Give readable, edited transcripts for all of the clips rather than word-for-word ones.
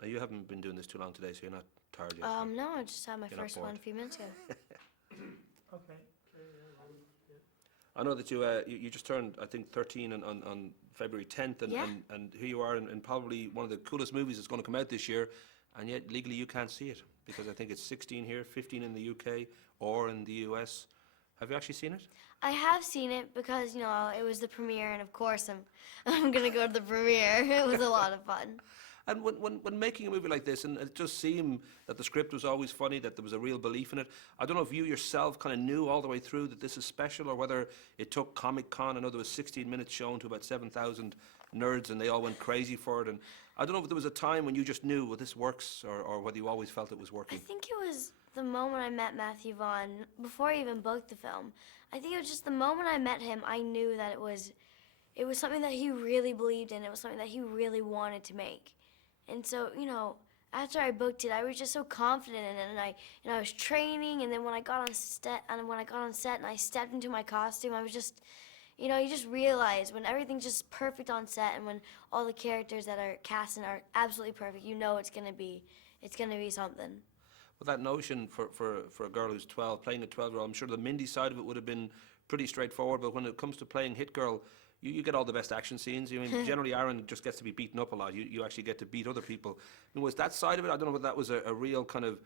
Now, you haven't been doing this too long today, so you're not tired yet. No, I just had my You're not first one bored. a few minutes ago. Okay. I know that you just turned, I think, 13 on February 10th, Yeah. and here you are in probably one of the coolest movies that's going to come out this year, and yet legally you can't see it because I think it's 16 here, 15 in the UK or in the US. Have you actually seen it? I have seen it because, it was the premiere, and of course I'm going to go to the premiere. It was a lot of fun. And when making a movie like this, and it just seemed that the script was always funny, that there was a real belief in it, I don't know if you yourself kind of knew all the way through that this is special, or whether it took Comic-Con. I know there was 16 minutes shown to about 7,000 nerds, and they all went crazy for it. And I don't know if there was a time when you just knew, well, this works, or whether you always felt it was working. I think it was the moment I met Matthew Vaughn, before I even booked the film. I think it was just the moment I met him, I knew that it was something that he really believed in. It was something that he really wanted to make. And so, after I booked it, I was just so confident in it, and I was training, and then when I got on set, and I stepped into my costume, I was just, you just realize when everything's just perfect on set, and when all the characters that are cast in are absolutely perfect, it's gonna be something. Well, that notion for a girl who's 12, playing a 12-year-old, I'm sure the Mindy side of it would have been pretty straightforward, but when it comes to playing Hit Girl, you get all the best action scenes. I mean, generally Aaron just gets to be beaten up a lot. You actually get to beat other people. I mean, was that side of it, I don't know whether that was a real kind of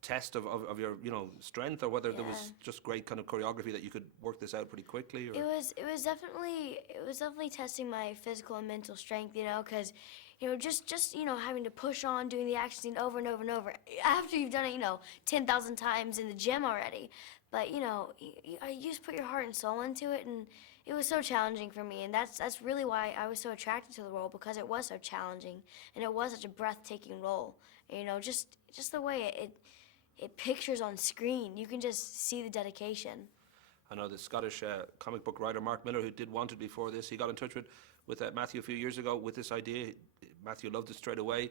test of your strength, or whether there was just great kind of choreography that you could work this out pretty quickly. Or? It was definitely testing my physical and mental strength, because just having to push on, doing the action scene over and over and over after you've done it 10,000 times in the gym already. But you just put your heart and soul into it, and it was so challenging for me, and that's really why I was so attracted to the role, because it was so challenging and it was such a breathtaking role. Just the way it pictures on screen, you can just see the dedication. I know the Scottish comic book writer Mark Miller, who did Wanted before this, he got in touch with Matthew a few years ago with this idea. Matthew loved it straight away.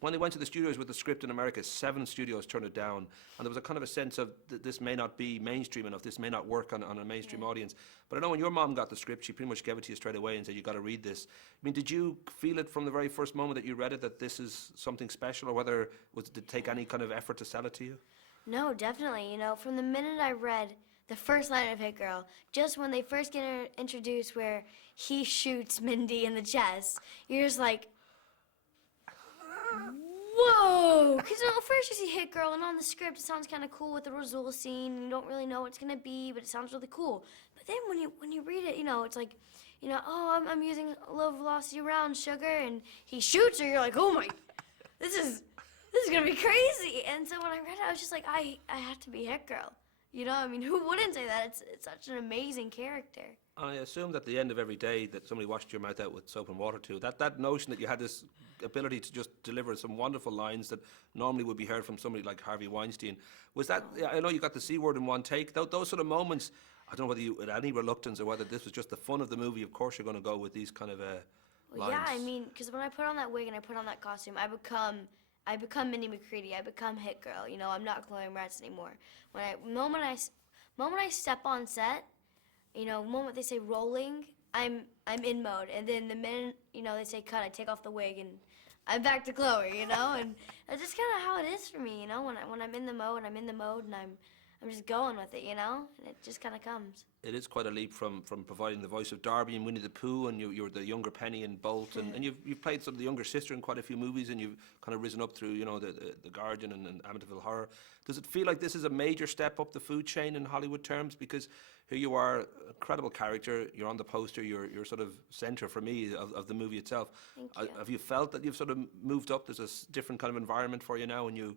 When they went to the studios with the script in America, 7 studios turned it down, and there was a kind of a sense of this may not be mainstream enough, this may not work on a mainstream audience. But I know when your mom got the script, she pretty much gave it to you straight away and said, you got to read this. I mean, did you feel it from the very first moment that you read it, that this is something special, or whether did it take any kind of effort to sell it to you? No, definitely. From the minute I read the first line of Hit Girl, just when they first get introduced where he shoots Mindy in the chest, you're just like, whoa! Because first you see Hit Girl, and on the script it sounds kind of cool with the Razul scene, and you don't really know what it's gonna be, but it sounds really cool. But then when you read it, it's like, oh, I'm using low velocity round sugar, and he shoots her. You're like, oh my, this is gonna be crazy. And so when I read it, I was just like, I have to be Hit Girl. Who wouldn't say that? It's such an amazing character. I assumed at the end of every day that somebody washed your mouth out with soap and water too. That notion that you had this ability to just deliver some wonderful lines that normally would be heard from somebody like Harvey Weinstein. Was that, I know you got the C word in one take, those sort of moments, I don't know whether you had any reluctance or whether this was just the fun of the movie. Of course you're going to go with these kind of Well, lines. yeah, because when I put on that wig and I put on that costume, I become Mindy Macready. I become Hit Girl. I'm not Chloe Moretz anymore. Moment I step on set, moment they say rolling, I'm in mode, and then the minute they say cut, I take off the wig and I'm back to Chloe, and that's just kind of how it is for me, when I'm in the mode, I'm just going with it, and it just kind of comes. It is quite a leap from providing the voice of Darby and Winnie the Pooh, and you're the younger Penny and Bolt, and you've played sort of the younger sister in quite a few movies, and you've kind of risen up through the Guardian and Amityville Horror. Does it feel like this is a major step up the food chain in Hollywood terms? Because here you are, a credible character, you're on the poster, you're sort of centre for me of the movie itself. Thank you. Have you felt that you've sort of moved up? There's a different kind of environment for you now when you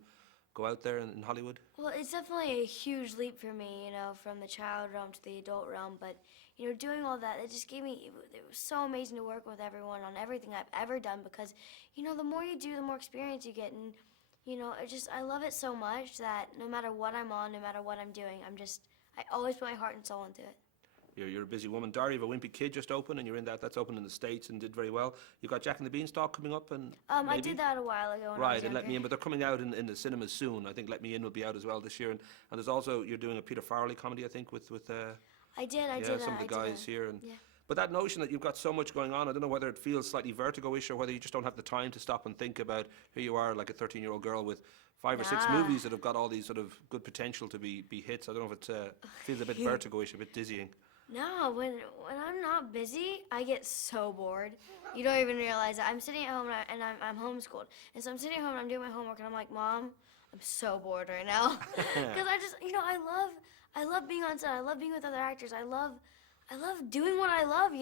go out there in Hollywood? Well, it's definitely a huge leap for me, from the child realm to the adult realm. But, doing all that, it just gave me, it was so amazing to work with everyone on everything I've ever done, because, the more you do, the more experience you get. And, I love it so much that no matter what I'm on, no matter what I'm doing, I always put my heart and soul into it. You're a busy woman. Diary of a Wimpy Kid just opened, and you're in that. That's open in the States and did very well. You've got Jack and the Beanstalk coming up, and I did that a while ago. When I was and Let younger. Me In, but they're coming out in the cinemas soon. I think Let Me In will be out as well this year, and there's also, you're doing a Peter Farrelly comedy, I think, with I did. some of the guys here. And Yeah. But that notion that you've got so much going on, I don't know whether it feels slightly vertigo-ish or whether you just don't have the time to stop and think about here you are, like a 13-year-old girl with 5 or 6 Nah. movies that have got all these sort of good potential to be hits. I don't know if it feels a bit vertigo-ish, a bit dizzying. No, when I'm not busy, I get so bored. You don't even realize it. I'm sitting at home and I'm homeschooled. And so I'm sitting at home and I'm doing my homework and I'm like, Mom, I'm so bored right now. Because I just, I love being on set. I love being with other actors. I love doing what I love,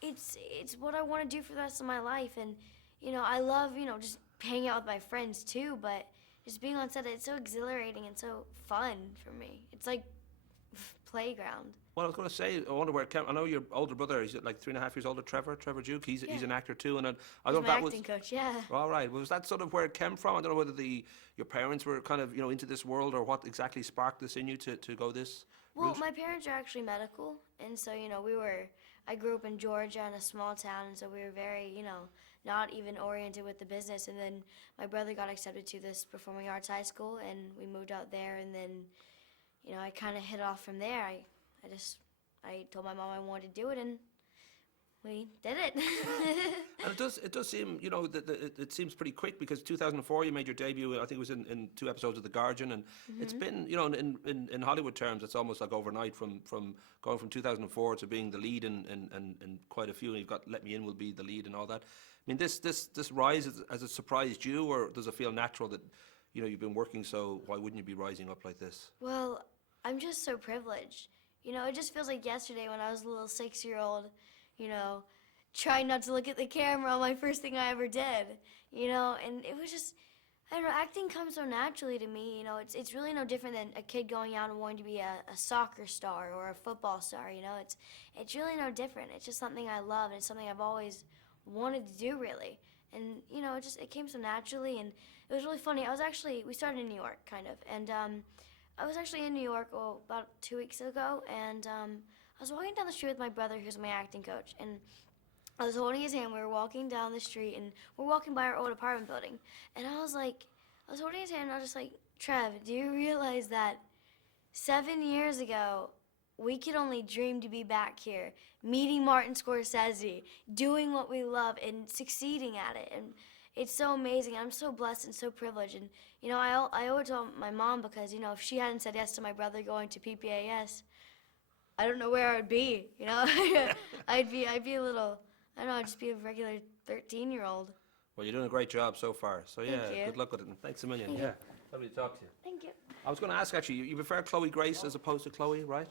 It's what I want to do for the rest of my life. And, I love, just hanging out with my friends too. But just being on set, it's so exhilarating and so fun for me. It's like playground. Well, I was going to say, I wonder where it came. I know your older brother, he's like 3.5 years older, Trevor Duke. He's an actor too, and I don't know if that was. He's my acting coach, yeah. All right. Was that sort of where it came from? I don't know whether your parents were kind of into this world, or what exactly sparked this in you to go this Well, route? my parents are actually medical, and so I grew up in Georgia in a small town, and so we were very not even oriented with the business. And then my brother got accepted to this performing arts high school, and we moved out there, and then I kind of hit off from there. I told my mom I wanted to do it, and we did it. And it does seem, it seems pretty quick, because 2004 you made your debut. I think it was in 2 episodes of The Guardian, and it's been, in Hollywood terms, it's almost like overnight from going from 2004 to being the lead in quite a few. And you've got Let Me In will be the lead and all that. I mean, this rise, has it surprised you, or does it feel natural that you've been working, so why wouldn't you be rising up like this? Well, I'm just so privileged. It just feels like yesterday when I was a little 6-year-old, trying not to look at the camera on my first thing I ever did, and it was just, I don't know, acting comes so naturally to me, it's really no different than a kid going out and wanting to be a soccer star or a football star, it's really no different. It's just something I love, and it's something I've always wanted to do, really. And, it came so naturally, and it was really funny. We started in New York, kind of, and I was actually in New York about 2 weeks ago, and I was walking down the street with my brother, who's my acting coach, and I was holding his hand. We were walking down the street, and we're walking by our old apartment building, and I was holding his hand, and I was just like, Trev, do you realize that 7 years ago, we could only dream to be back here, meeting Martin Scorsese, doing what we love, and succeeding at it, and it's so amazing. I'm so blessed and so privileged. And, I owe it to my mom because, if she hadn't said yes to my brother going to PPAS, I don't know where I would be, I'd be a little, I don't know, I'd just be a regular 13-year-old. Well, you're doing a great job so far. So, yeah, Thank you. good luck with it. And thanks a million. Yeah, lovely to talk to you. Thank you. I was going to ask, actually, you prefer Chloe Grace as opposed to Chloe, right?